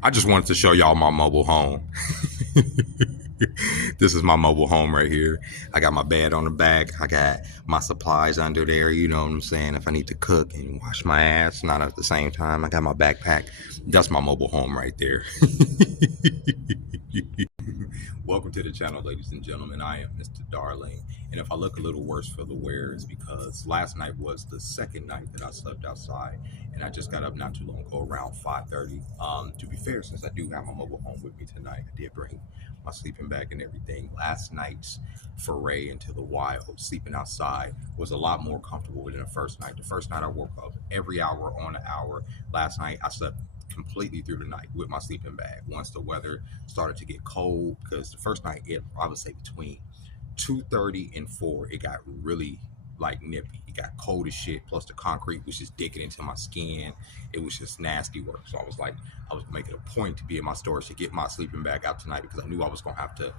I just wanted to show y'all my mobile home. This is my mobile home right here. I got my bed on the back. I got my supplies under there. You know what I'm saying? If I need to cook and wash my ass, not at the same time. I got my backpack. That's my mobile home right there. Welcome to the channel, ladies and gentlemen. I am Mr. Darling. And if I look a little worse for the wear, it's because last night was the second night that I slept outside. And I just got up not too long ago, around 5:30. To be fair, since I do have my mobile home with me tonight, I did bring my sleeping bag and everything. Last night's foray into the wild, sleeping outside, was a lot more comfortable than the first night. The first night I woke up every hour on the hour. Last night I slept completely through the night with my sleeping bag. Once the weather started to get cold, because the first night, I would say between 2:30 and 4, it got really like nippy. It got cold as shit. Plus the concrete was just digging into my skin. It was just nasty work. So I was making a point to be in my storage to get my sleeping bag out tonight because I knew I was gonna have to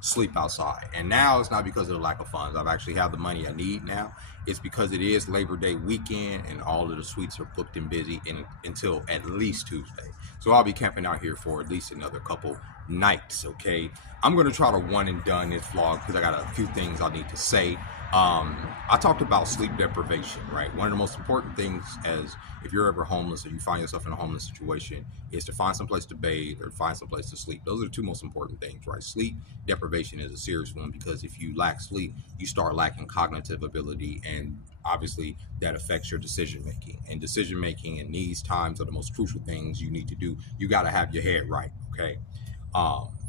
sleep outside. And now it's not because of the lack of funds. I've actually have the money I need now. It's because it is Labor Day weekend and all of the suites are booked and busy until at least Tuesday. So I'll be camping out here for at least another couple nights. Okay, I'm gonna try to one and done this vlog because I got a few things I need to say. I talked about sleep deprivation, right? One of the most important things, as if you're ever homeless or you find yourself in a homeless situation, is to find some place to bathe or find some place to sleep. Those are the two most important things, right? Sleep deprivation is a serious one because if you lack sleep, you start lacking cognitive ability, and obviously that affects your decision making. And decision making in these times are the most crucial things you need to do. You got to have your head right, okay?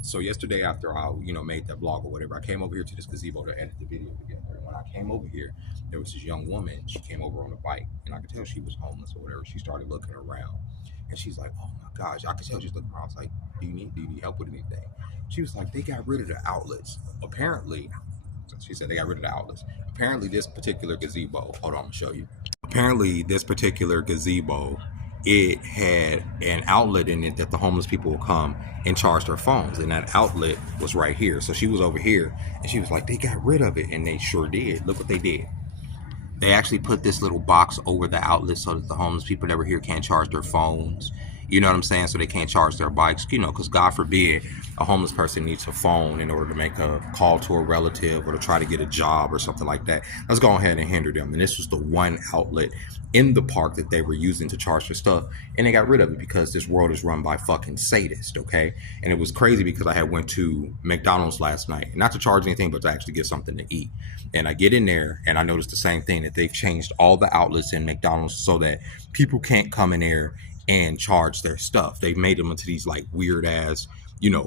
So yesterday after I, made that vlog or whatever, I came over here to this gazebo to edit the video together. And when I came over here, there was this young woman. She came over on a bike, and I could tell she was homeless or whatever. She started looking around, and she's like, "Oh my gosh!" I could tell she's looking around. I was like, "Do you need help with anything?" She was like, "They got rid of the outlets. Apparently," she said, "they got rid of the outlets. Apparently, this particular gazebo. Hold on, I'm gonna show you. Apparently, this particular gazebo." It had an outlet in it that the homeless people will come and charge their phones, and that outlet was right here. So she was over here and she was like, they got rid of it, and they sure did. Look what they did. They actually put this little box over the outlet so that the homeless people that were here can't charge their phones. You know what I'm saying? So they can't charge their bikes, because God forbid a homeless person needs a phone in order to make a call to a relative or to try to get a job or something like that. Let's go ahead and hinder them. And this was the one outlet in the park that they were using to charge their stuff, and they got rid of it because this world is run by fucking sadists, okay? And it was crazy because I had went to McDonald's last night, not to charge anything, but to actually get something to eat. And I get in there and I noticed the same thing, that they've changed all the outlets in McDonald's so that people can't come in there and charge their stuff. They've made them into these like weird ass,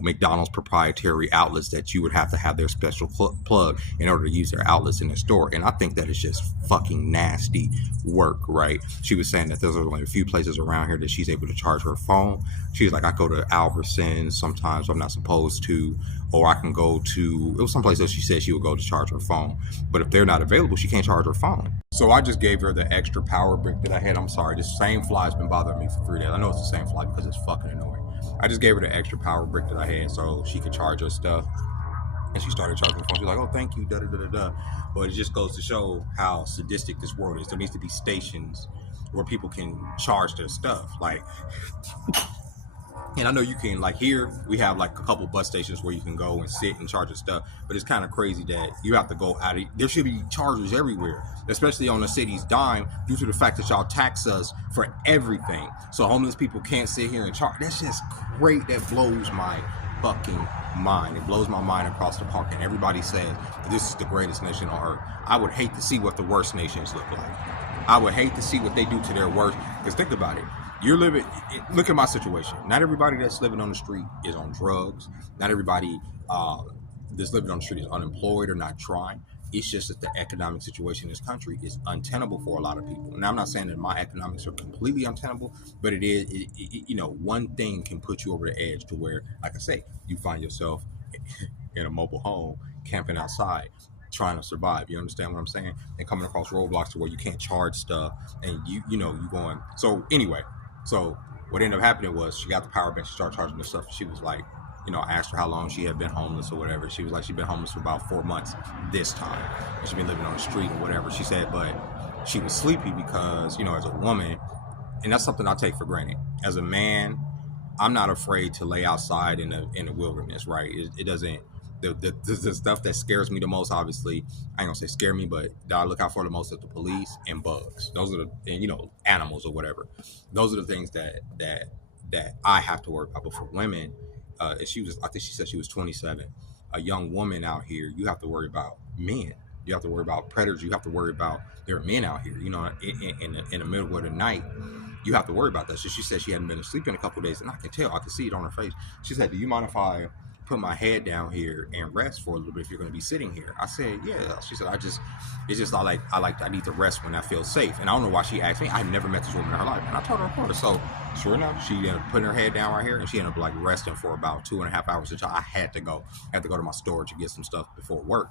McDonald's proprietary outlets that you would have to have their special plug in order to use their outlets in their store. And I think that is just fucking nasty work, right? She was saying that there's only a few places around here that she's able to charge her phone. She's like, I go to Albertsons sometimes I'm not supposed to, or I can go to, it was someplace else she said she would go to charge her phone. But if they're not available, she can't charge her phone. So I just gave her the extra power brick that I had. I'm sorry, this same fly's been bothering me for 3 days. I know it's the same fly because it's fucking annoying. I just gave her the extra power brick that I had so she could charge her stuff. And she started charging her phone. She's like, oh, thank you, da da da da da. But it just goes to show how sadistic this world is. There needs to be stations where people can charge their stuff. Like, and I know you can, like here, we have like a couple bus stations where you can go and sit and charge your stuff, but it's kind of crazy that you have to go out of, there should be chargers everywhere, especially on the city's dime, due to the fact that y'all tax us for everything. So homeless people can't sit here and charge. That's just great. That blows my fucking mind. It blows my mind across the park, and everybody says that this is the greatest nation on earth. I would hate to see what the worst nations look like. I would hate to see what they do to their worst, because think about it. You're living, look at my situation. Not everybody that's living on the street is on drugs. Not everybody that's living on the street is unemployed or not trying. It's just that the economic situation in this country is untenable for a lot of people. And I'm not saying that my economics are completely untenable, but it is, one thing can put you over the edge to where, like I say, you find yourself in a mobile home, camping outside, trying to survive. You understand what I'm saying? And coming across roadblocks to where you can't charge stuff, and you going. So anyway, so what ended up happening was she got the power bank, she started charging the stuff. She was like, I asked her how long she had been homeless or whatever. She was like, she'd been homeless for about 4 months this time. She'd been living on the street or whatever. She said, but she was sleepy because, as a woman, and that's something I take for granted. As a man, I'm not afraid to lay outside in the wilderness, right? It doesn't. The stuff that scares me the most, obviously, I ain't gonna say scare me, but that I look out for the most is the police and bugs. Those are and animals or whatever. Those are the things that I have to worry about. But for women, and I think she said she was 27. A young woman out here, you have to worry about men. You have to worry about predators. You have to worry about there are men out here. In the middle of the night, you have to worry about that. So she said she hadn't been asleep in a couple of days, and I can tell. I can see it on her face. She said, "Do you mind if I put my head down here and rest for a little bit if you're going to be sitting here?" I said, "Yeah." She said, I need to rest when I feel safe." And I don't know why she asked me. I had never met this woman in her life, and I told her, of course. So sure enough, she ended up putting her head down right here, and she ended up resting for about 2.5 hours until I had to go to my storage to get some stuff before work.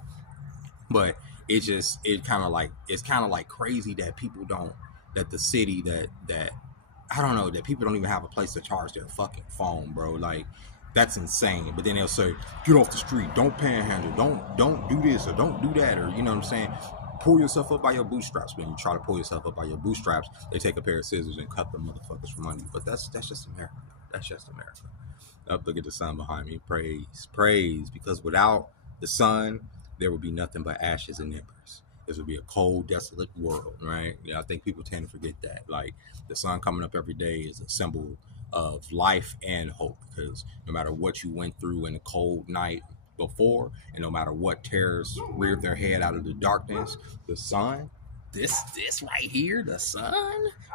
But it's kind of like crazy that people don't, that the city that I don't know, that people don't even have a place to charge their fucking phone, bro. Like, that's insane. But then they'll say, get off the street, don't panhandle, don't do this or don't do that, or you know what I'm saying? Pull yourself up by your bootstraps. When you try to pull yourself up by your bootstraps, they take a pair of scissors and cut the motherfuckers from under you. But that's just America. That's just America. Up, look at the sun behind me. Praise, because without the sun, there would be nothing but ashes and embers. This would be a cold, desolate world, right? Yeah, I think people tend to forget that. Like, the sun coming up every day is a symbol of life and hope, because no matter what you went through in a cold night before, and no matter what terrors reared their head out of the darkness, the sun, this right here, the sun,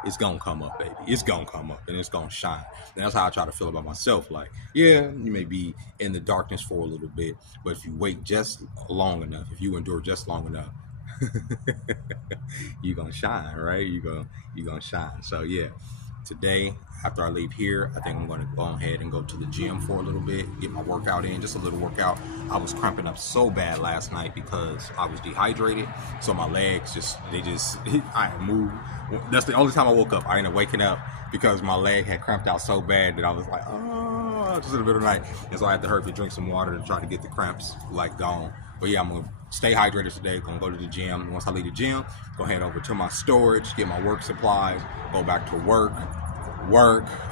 is gonna come up, baby. It's gonna come up and it's gonna shine. And that's how I try to feel about myself. Like, yeah, you may be in the darkness for a little bit, but if you wait just long enough, if you endure just long enough, you're gonna shine, right? You're gonna shine. So yeah, today, after I leave here, I think I'm going to go ahead and go to the gym for a little bit, get my workout in, just a little workout. I was cramping up so bad last night because I was dehydrated, so my legs I moved. That's the only time I woke up. I ended up waking up because my leg had cramped out so bad that I was like, oh, just in the middle of the night. And so I had to hurry to drink some water to try to get the cramps gone. But yeah, I'm going to stay hydrated today. Going to go to the gym. Once I leave the gym, go head over to my storage, get my work supplies, go back to work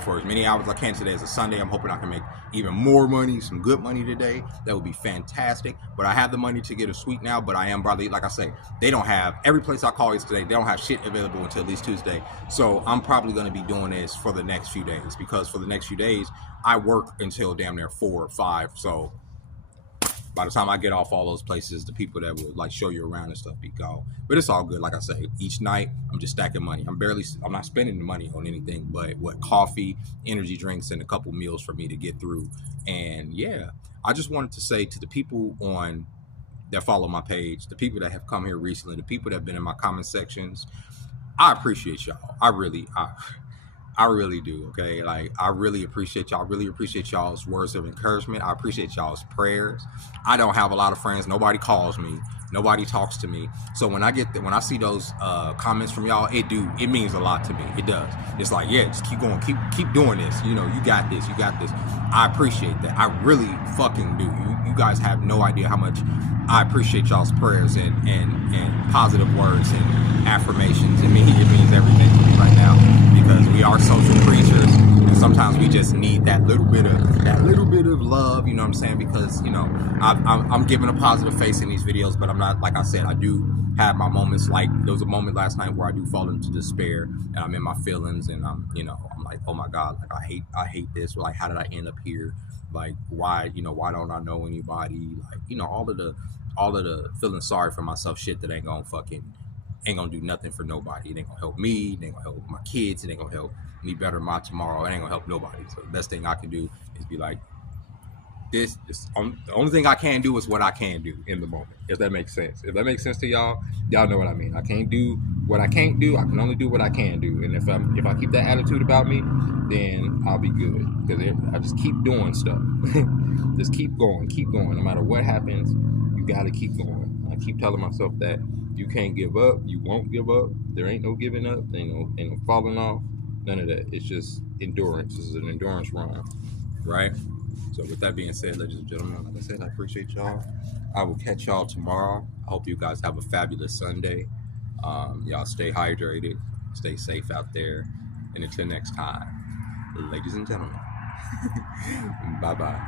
for as many hours as I can. Today is a Sunday. I'm hoping I can make even more money, some good money today. That would be fantastic. But I have the money to get a suite now, but I am probably, like I say, they don't have, every place I call yesterday, they don't have shit available until at least Tuesday. So I'm probably going to be doing this for the next few days, because for the next few days, I work until damn near 4 or 5. So by the time I get off all those places, the people that would show you around and stuff be gone. But it's all good. Like I say, each night I'm just stacking money. I'm not spending the money on anything but coffee, energy drinks, and a couple meals for me to get through. And yeah, I just wanted to say to the people that follow my page, the people that have come here recently, the people that have been in my comment sections, I appreciate y'all. I really do, okay? I really appreciate y'all. I really appreciate y'all's words of encouragement. I appreciate y'all's prayers. I don't have a lot of friends. Nobody calls me. Nobody talks to me. So when I see those comments from y'all, it means a lot to me. It does. It's like, yeah, just keep going. Keep doing this. You got this. You got this. I appreciate that. I really fucking do. You guys have no idea how much I appreciate y'all's prayers and positive words and affirmations. It means everything to me right now, because we are social creatures, and sometimes we just need that little bit of love, you know what I'm saying? Because I'm giving a positive face in these videos, but I'm not, like I said, I do have my moments. Like, there was a moment last night where I do fall into despair, and I'm in my feelings, and I'm like, oh my God, I hate this. Like, how did I end up here? Like, why don't I know anybody? Like, all of the feeling sorry for myself shit that ain't gonna do nothing for nobody. It ain't gonna help me. It ain't gonna help my kids. It ain't gonna help me better my tomorrow. It ain't gonna help nobody. So the best thing I can do is be like, the only thing I can do is what I can do in the moment. If that makes sense. If that makes sense to y'all know what I mean. I can't do what I can't do. I can only do what I can do. And if I keep that attitude about me, then I'll be good. Because I just keep doing stuff. Just keep going. No matter what happens, you gotta keep going. I keep telling myself that you can't give up. You won't give up. There ain't no giving up. Ain't no falling off. None of that. It's just endurance. This is an endurance run, right? So with that being said, ladies and gentlemen, like I said, I appreciate y'all. I will catch y'all tomorrow. I hope you guys have a fabulous Sunday. Y'all stay hydrated. Stay safe out there. And until next time, ladies and gentlemen, Bye-bye.